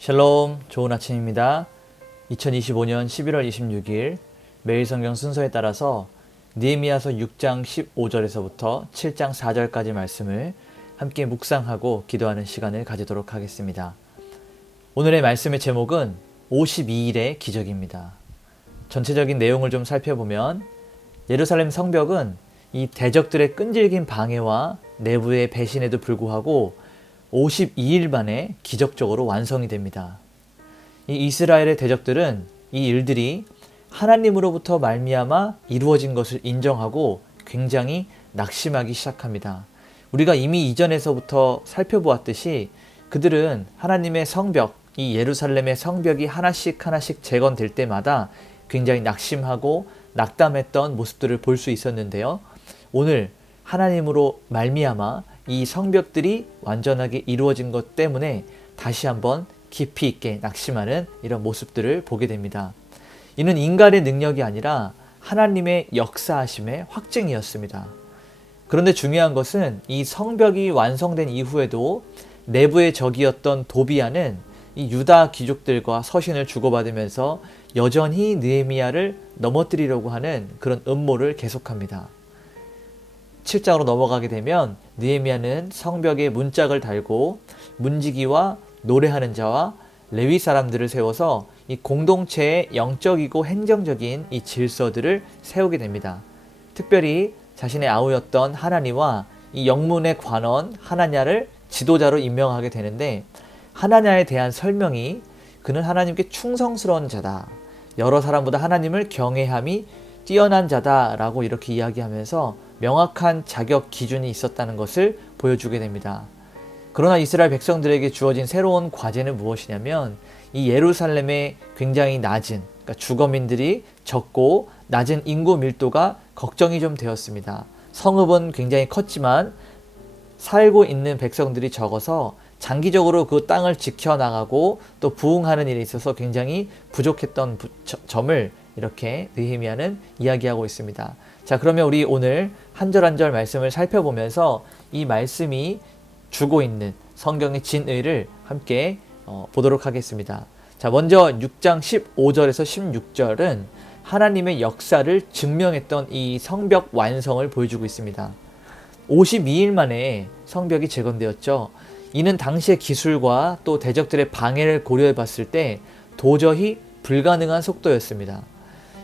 샬롬, 좋은 아침입니다. 2025년 11월 26일 매일 성경 순서에 따라서 느헤미야서 6장 15절에서부터 7장 4절까지 말씀을 함께 묵상하고 기도하는 시간을 가지도록 하겠습니다. 오늘의 말씀의 제목은 52일의 기적입니다. 전체적인 내용을 좀 살펴보면 예루살렘 성벽은 이 대적들의 끈질긴 방해와 내부의 배신에도 불구하고 52일 만에 기적적으로 완성이 됩니다. 이 이스라엘의 대적들은 이 일들이 하나님으로부터 말미암아 이루어진 것을 인정하고 굉장히 낙심하기 시작합니다. 우리가 이미 이전에서부터 살펴보았듯이 그들은 하나님의 성벽, 이 예루살렘의 성벽이 하나씩 재건될 때마다 굉장히 낙심하고 낙담했던 모습들을 볼 수 있었는데요. 오늘 하나님으로 말미암아 이 성벽들이 완전하게 이루어진 것 때문에 다시 한번 깊이 있게 낙심하는 이런 모습들을 보게 됩니다. 이는 인간의 능력이 아니라 하나님의 역사하심의 확증이었습니다. 그런데 중요한 것은 이 성벽이 완성된 이후에도 내부의 적이었던 도비아는 이 유다 귀족들과 서신을 주고받으면서 여전히 느헤미야를 넘어뜨리려고 하는 그런 음모를 계속합니다. 7장으로 넘어가게 되면 느헤미야는 성벽에 문짝을 달고 문지기와 노래하는 자와 레위 사람들을 세워서 이 공동체의 영적이고 행정적인 이 질서들을 세우게 됩니다. 특별히 자신의 아우였던 하나니와 이 영문의 관원 하나냐를 지도자로 임명하게 되는데, 하나냐에 대한 설명이 그는 하나님께 충성스러운 자다, 여러 사람보다 하나님을 경외함이 뛰어난 자다라고 이렇게 이야기하면서 명확한 자격 기준이 있었다는 것을 보여주게 됩니다. 그러나 이스라엘 백성들에게 주어진 새로운 과제는 무엇이냐면 이 예루살렘의 굉장히 낮은, 그러니까 주거민들이 적고 낮은 인구 밀도가 걱정이 좀 되었습니다. 성읍은 굉장히 컸지만 살고 있는 백성들이 적어서 장기적으로 그 땅을 지켜나가고 또 부흥하는 일에 있어서 굉장히 부족했던 점을 이렇게 느헤미야는 이야기하고 있습니다. 자, 그러면 우리 오늘 한 절 한 절 말씀을 살펴보면서 이 말씀이 주고 있는 성경의 진의를 함께 보도록 하겠습니다. 자, 먼저 6장 15절에서 16절은 하나님의 역사를 증명했던 이 성벽 완성을 보여주고 있습니다. 52일 만에 성벽이 재건되었죠. 이는 당시의 기술과 또 대적들의 방해를 고려해 봤을 때 도저히 불가능한 속도였습니다.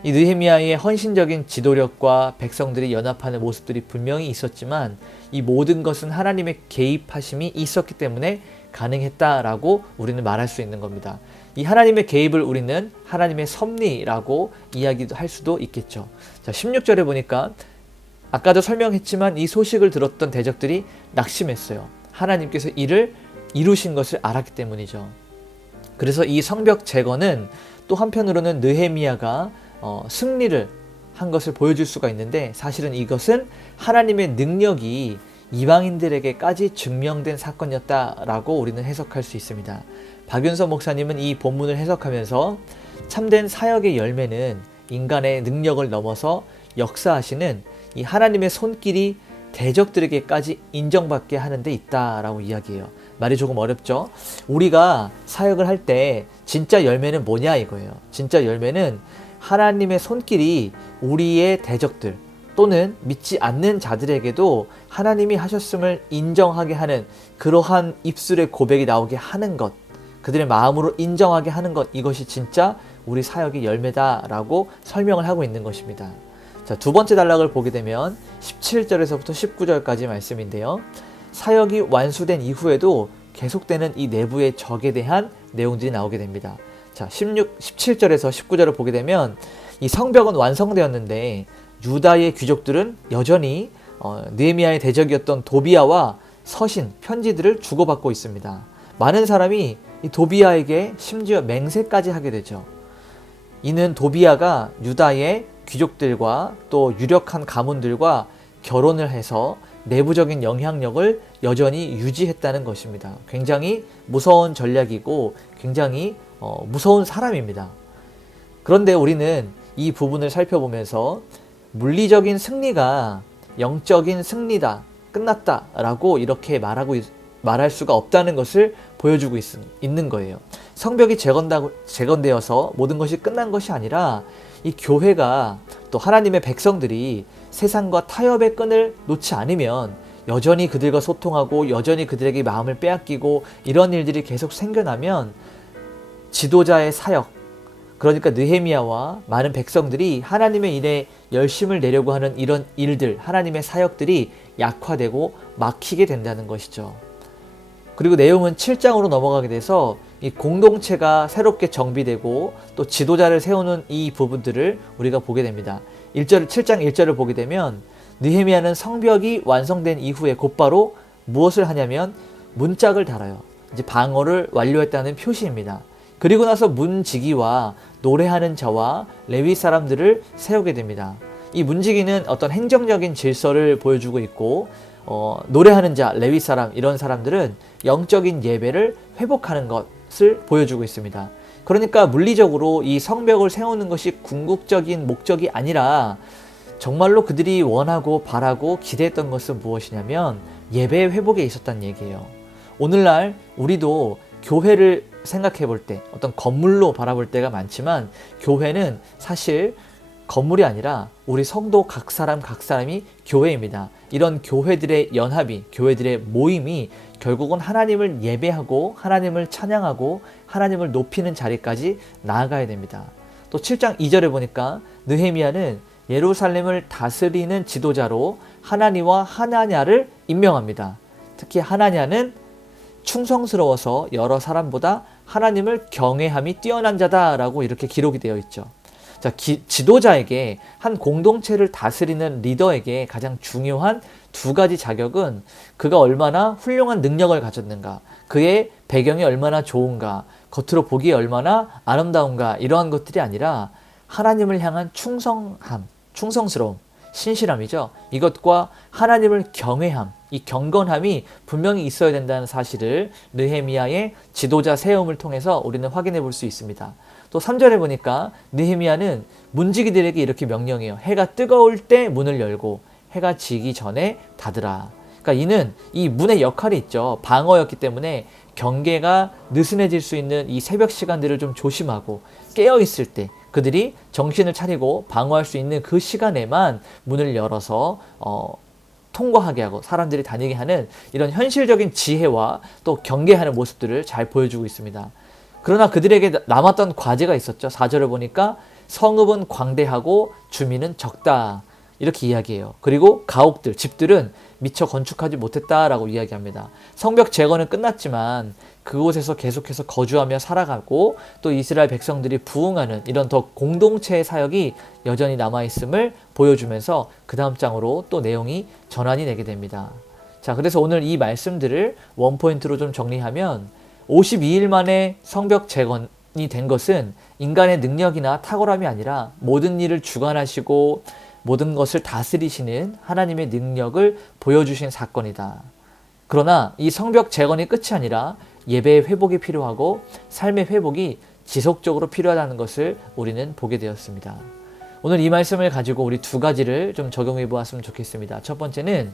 이 느헤미야의 헌신적인 지도력과 백성들이 연합하는 모습들이 분명히 있었지만 이 모든 것은 하나님의 개입하심이 있었기 때문에 가능했다라고 우리는 말할 수 있는 겁니다. 이 하나님의 개입을 우리는 하나님의 섭리라고 이야기도 할 수도 있겠죠. 자, 16절에 보니까 아까도 설명했지만 이 소식을 들었던 대적들이 낙심했어요. 하나님께서 이를 이루신 것을 알았기 때문이죠. 그래서 이 성벽 재건은 또 한편으로는 느헤미야가 승리를 한 것을 보여줄 수가 있는데, 사실은 이것은 하나님의 능력이 이방인들에게까지 증명된 사건이었다라고 우리는 해석할 수 있습니다. 박윤서 목사님은 이 본문을 해석하면서 참된 사역의 열매는 인간의 능력을 넘어서 역사하시는 이 하나님의 손길이 대적들에게까지 인정받게 하는 데 있다라고 이야기해요. 말이 조금 어렵죠? 우리가 사역을 할 때 진짜 열매는 뭐냐 이거예요. 진짜 열매는 하나님의 손길이 우리의 대적들 또는 믿지 않는 자들에게도 하나님이 하셨음을 인정하게 하는 그러한 입술의 고백이 나오게 하는 것, 그들의 마음으로 인정하게 하는 것, 이것이 진짜 우리 사역의 열매다라고 설명을 하고 있는 것입니다. 자, 두 번째 단락을 보게 되면 17절에서부터 19절까지 말씀인데요. 사역이 완수된 이후에도 계속되는 이 내부의 적에 대한 내용들이 나오게 됩니다. 자, 17절에서 19절을 보게 되면 이 성벽은 완성되었는데 유다의 귀족들은 여전히 느헤미야의 대적이었던 도비아와 서신, 편지들을 주고받고 있습니다. 많은 사람이 이 도비아에게 심지어 맹세까지 하게 되죠. 이는 도비아가 유다의 귀족들과 또 유력한 가문들과 결혼을 해서 내부적인 영향력을 여전히 유지했다는 것입니다. 굉장히 무서운 전략이고 굉장히 무서운 사람입니다. 그런데 우리는 이 부분을 살펴보면서 물리적인 승리가 영적인 승리다, 끝났다 라고 이렇게 말하고 말할 수가 없다는 것을 보여주고 있는 거예요. 성벽이 재건되어서 모든 것이 끝난 것이 아니라 이 교회가 또 하나님의 백성들이 세상과 타협의 끈을 놓지 않으면 여전히 그들과 소통하고 여전히 그들에게 마음을 빼앗기고 이런 일들이 계속 생겨나면 지도자의 사역, 그러니까 느헤미야와 많은 백성들이 하나님의 일에 열심을 내려고 하는 이런 일들, 하나님의 사역들이 약화되고 막히게 된다는 것이죠. 그리고 내용은 7장으로 넘어가게 돼서 이 공동체가 새롭게 정비되고 또 지도자를 세우는 이 부분들을 우리가 보게 됩니다. 7장 1절을 보게 되면 느헤미야는 성벽이 완성된 이후에 곧바로 무엇을 하냐면 문짝을 달아요. 이제 방어를 완료했다는 표시입니다. 그리고 나서 문지기와 노래하는 자와 레위 사람들을 세우게 됩니다. 이 문지기는 어떤 행정적인 질서를 보여주고 있고 노래하는 자, 레위 사람 이런 사람들은 영적인 예배를 회복하는 것을 보여주고 있습니다. 그러니까 물리적으로 이 성벽을 세우는 것이 궁극적인 목적이 아니라 정말로 그들이 원하고 바라고 기대했던 것은 무엇이냐면 예배의 회복에 있었다는 얘기예요. 오늘날 우리도 교회를 생각해 볼 때 어떤 건물로 바라볼 때가 많지만 교회는 사실 건물이 아니라 우리 성도 각 사람이 교회입니다. 이런 교회들의 연합이, 교회들의 모임이 결국은 하나님을 예배하고 하나님을 찬양하고 하나님을 높이는 자리까지 나아가야 됩니다. 또 7장 2절에 보니까 느헤미야는 예루살렘을 다스리는 지도자로 하나니와 하나냐를 임명합니다. 특히 하나냐는 충성스러워서 여러 사람보다 하나님을 경외함이 뛰어난 자다라고 이렇게 기록이 되어 있죠. 자, 지도자에게, 한 공동체를 다스리는 리더에게 가장 중요한 두 가지 자격은 그가 얼마나 훌륭한 능력을 가졌는가, 그의 배경이 얼마나 좋은가, 겉으로 보기에 얼마나 아름다운가, 이러한 것들이 아니라 하나님을 향한 충성스러움, 신실함이죠. 이것과 하나님을 경외함, 이 경건함이 분명히 있어야 된다는 사실을 느헤미야의 지도자 세움을 통해서 우리는 확인해 볼 수 있습니다. 또 3절에 보니까 느헤미야는 문지기들에게 이렇게 명령해요. 해가 뜨거울 때 문을 열고 해가 지기 전에 닫으라. 그러니까 이는 이 문의 역할이 있죠. 방어였기 때문에 경계가 느슨해질 수 있는 이 새벽 시간들을 좀 조심하고 깨어있을 때 그들이 정신을 차리고 방어할 수 있는 그 시간에만 문을 열어서 통과하게 하고 사람들이 다니게 하는 이런 현실적인 지혜와 또 경계하는 모습들을 잘 보여주고 있습니다. 그러나 그들에게 남았던 과제가 있었죠. 4절을 보니까 성읍은 광대하고 주민은 적다, 이렇게 이야기해요. 그리고 가옥들, 집들은 미처 건축하지 못했다라고 이야기합니다. 성벽 재건은 끝났지만 그곳에서 계속해서 거주하며 살아가고 또 이스라엘 백성들이 부흥하는 이런 더 공동체의 사역이 여전히 남아있음을 보여주면서 그 다음 장으로 또 내용이 전환이 되게 됩니다. 자, 그래서 오늘 이 말씀들을 원포인트로 좀 정리하면 52일 만에 성벽 재건이 된 것은 인간의 능력이나 탁월함이 아니라 모든 일을 주관하시고 모든 것을 다스리시는 하나님의 능력을 보여주신 사건이다. 그러나 이 성벽 재건이 끝이 아니라 예배의 회복이 필요하고 삶의 회복이 지속적으로 필요하다는 것을 우리는 보게 되었습니다. 오늘 이 말씀을 가지고 우리 두 가지를 좀 적용해 보았으면 좋겠습니다. 첫 번째는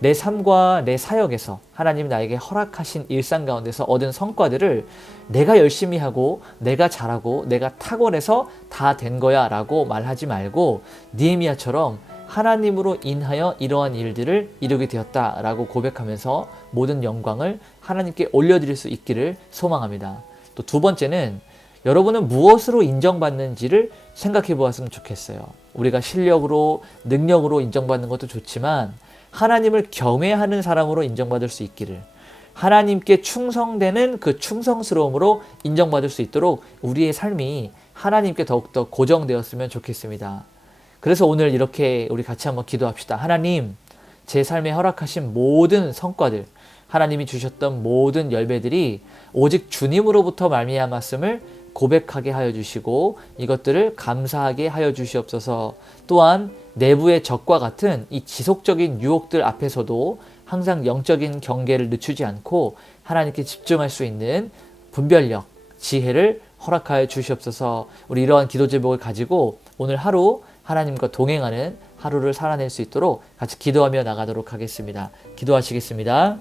내 삶과 내 사역에서 하나님 나에게 허락하신 일상 가운데서 얻은 성과들을 내가 열심히 하고 내가 잘하고 내가 탁월해서 다 된 거야 라고 말하지 말고 느헤미야처럼 하나님으로 인하여 이러한 일들을 이루게 되었다 라고 고백하면서 모든 영광을 하나님께 올려드릴 수 있기를 소망합니다. 또 두 번째는 여러분은 무엇으로 인정받는지를 생각해 보았으면 좋겠어요. 우리가 실력으로, 능력으로 인정받는 것도 좋지만 하나님을 경외하는 사람으로 인정받을 수 있기를, 하나님께 충성되는 그 충성스러움으로 인정받을 수 있도록 우리의 삶이 하나님께 더욱더 고정되었으면 좋겠습니다. 그래서 오늘 이렇게 우리 같이 한번 기도합시다. 하나님, 제 삶에 허락하신 모든 성과들, 하나님이 주셨던 모든 열매들이 오직 주님으로부터 말미암았음을 고백하게 하여 주시고 이것들을 감사하게 하여 주시옵소서. 또한 내부의 적과 같은 이 지속적인 유혹들 앞에서도 항상 영적인 경계를 늦추지 않고 하나님께 집중할 수 있는 분별력, 지혜를 허락하여 주시옵소서. 우리 이러한 기도 제목을 가지고 오늘 하루 하나님과 동행하는 하루를 살아낼 수 있도록 같이 기도하며 나가도록 하겠습니다. 기도하시겠습니다.